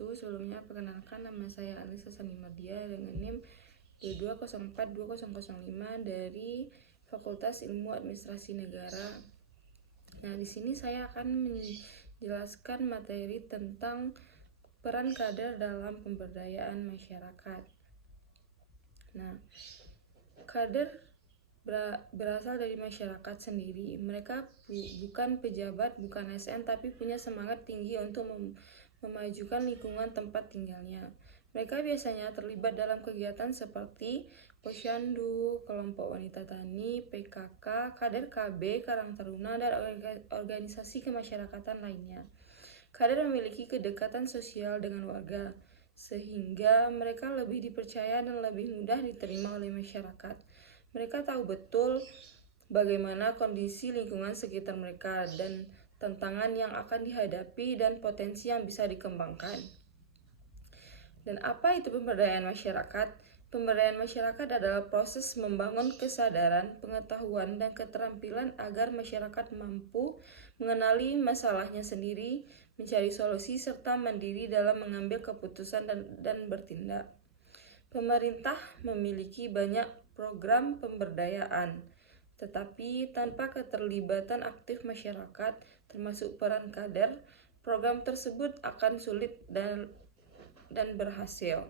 wabarakatuh. Sebelumnya perkenalkan, nama saya Alisa Sanimardia dengan NIM 22042005 dari Fakultas Ilmu Administrasi Negara. Nah, di sini saya akan menjelaskan materi tentang peran kader dalam pemberdayaan masyarakat. Nah, kader berasal dari masyarakat sendiri. Mereka bukan pejabat, bukan ASN, tapi punya semangat tinggi untuk memajukan lingkungan tempat tinggalnya. Mereka biasanya terlibat dalam kegiatan seperti Posyandu, kelompok wanita tani, PKK, kader KB, Karang Taruna, dan organisasi kemasyarakatan lainnya. Kader memiliki kedekatan sosial dengan warga, sehingga mereka lebih dipercaya dan lebih mudah diterima oleh masyarakat. Mereka tahu betul bagaimana kondisi lingkungan sekitar mereka dan tantangan yang akan dihadapi dan potensi yang bisa dikembangkan. Dan apa itu pemberdayaan masyarakat? Pemberdayaan masyarakat adalah proses membangun kesadaran, pengetahuan, dan keterampilan agar masyarakat mampu mengenali masalahnya sendiri, mencari solusi, serta mandiri dalam mengambil keputusan dan bertindak. Pemerintah memiliki banyak program pemberdayaan, tetapi tanpa keterlibatan aktif masyarakat, termasuk peran kader, program tersebut akan sulit dan berhasil.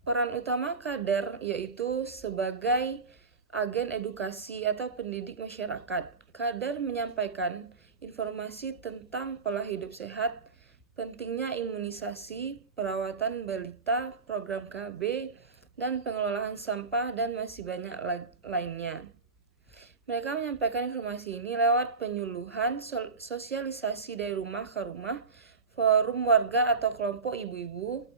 Peran utama kader yaitu sebagai agen edukasi atau pendidik masyarakat. Kader menyampaikan informasi tentang pola hidup sehat, pentingnya imunisasi, perawatan balita, program KB, dan pengelolaan sampah, dan masih banyak lainnya. Mereka menyampaikan informasi ini lewat penyuluhan, sosialisasi dari rumah ke rumah, forum warga atau kelompok ibu-ibu.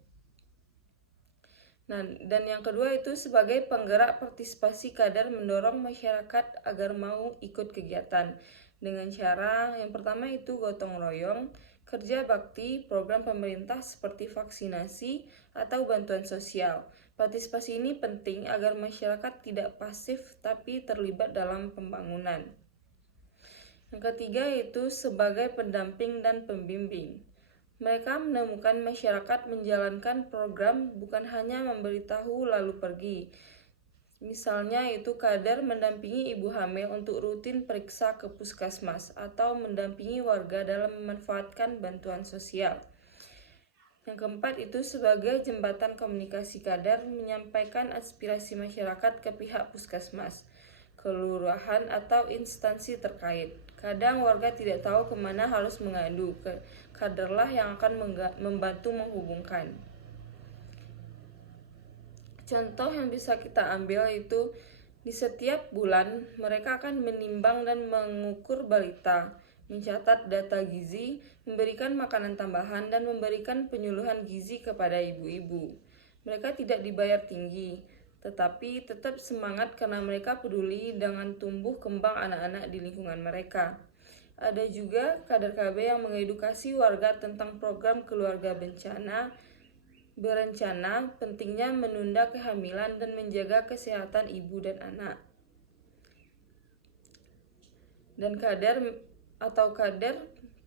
Nah, dan yang kedua itu sebagai penggerak partisipasi kader mendorong masyarakat agar mau ikut kegiatan. Dengan cara yang pertama itu gotong royong, kerja bakti, program pemerintah seperti vaksinasi atau bantuan sosial. Partisipasi ini penting agar masyarakat tidak pasif tapi terlibat dalam pembangunan. Yang ketiga itu sebagai pendamping dan pembimbing. Mereka menemukan masyarakat menjalankan program bukan hanya memberitahu lalu pergi. Misalnya itu kader mendampingi ibu hamil untuk rutin periksa ke puskesmas atau mendampingi warga dalam memanfaatkan bantuan sosial. Yang keempat itu sebagai jembatan komunikasi kader menyampaikan aspirasi masyarakat ke pihak puskesmas, kelurahan atau instansi terkait. Kadang warga tidak tahu kemana harus mengadu, kaderlah yang akan membantu menghubungkan. Contoh yang bisa kita ambil itu di setiap bulan mereka akan menimbang dan mengukur balita, mencatat data gizi, memberikan makanan tambahan, dan memberikan penyuluhan gizi kepada ibu-ibu. Mereka tidak dibayar tinggi, tetapi tetap semangat karena mereka peduli dengan tumbuh kembang anak-anak di lingkungan mereka. Ada juga kader KB yang mengedukasi warga tentang program keluarga berencana, pentingnya menunda kehamilan dan menjaga kesehatan ibu dan anak. Dan kader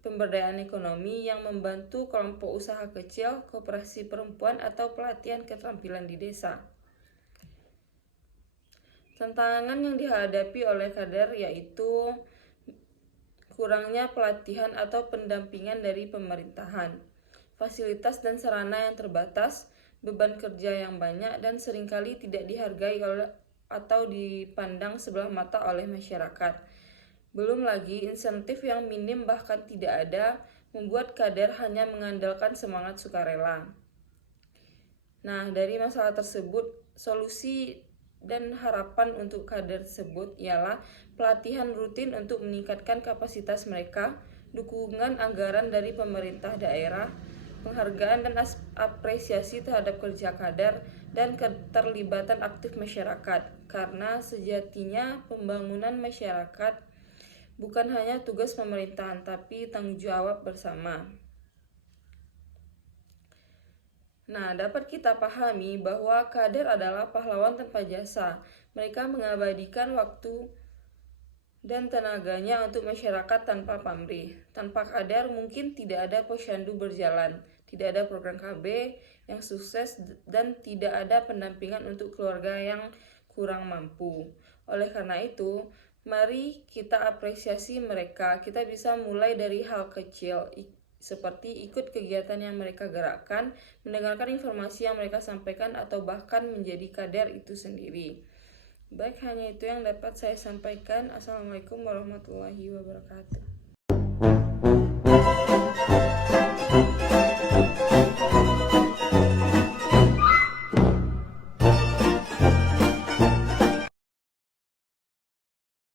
pemberdayaan ekonomi yang membantu kelompok usaha kecil, koperasi perempuan, atau pelatihan keterampilan di desa. Tantangan yang dihadapi oleh kader yaitu kurangnya pelatihan atau pendampingan dari pemerintahan, fasilitas dan sarana yang terbatas, beban kerja yang banyak, dan seringkali tidak dihargai atau dipandang sebelah mata oleh masyarakat. Belum lagi insentif yang minim bahkan tidak ada, membuat kader hanya mengandalkan semangat sukarela. Nah, dari masalah tersebut, solusi dan harapan untuk kader tersebut ialah pelatihan rutin untuk meningkatkan kapasitas mereka, dukungan anggaran dari pemerintah daerah, penghargaan dan apresiasi terhadap kerja kader, dan keterlibatan aktif masyarakat. Karena sejatinya pembangunan masyarakat bukan hanya tugas pemerintahan, tapi tanggung jawab bersama. Nah, dapat kita pahami bahwa kader adalah pahlawan tanpa jasa. Mereka mengabadikan waktu dan tenaganya untuk masyarakat tanpa pamrih. Tanpa kader mungkin tidak ada posyandu berjalan, tidak ada program KB yang sukses, dan tidak ada pendampingan untuk keluarga yang kurang mampu. Oleh karena itu, mari kita apresiasi mereka. Kita bisa mulai dari hal kecil, seperti ikut kegiatan yang mereka gerakkan, mendengarkan informasi yang mereka sampaikan, atau bahkan menjadi kader itu sendiri. Baik, hanya itu yang dapat saya sampaikan. Assalamualaikum warahmatullahi wabarakatuh.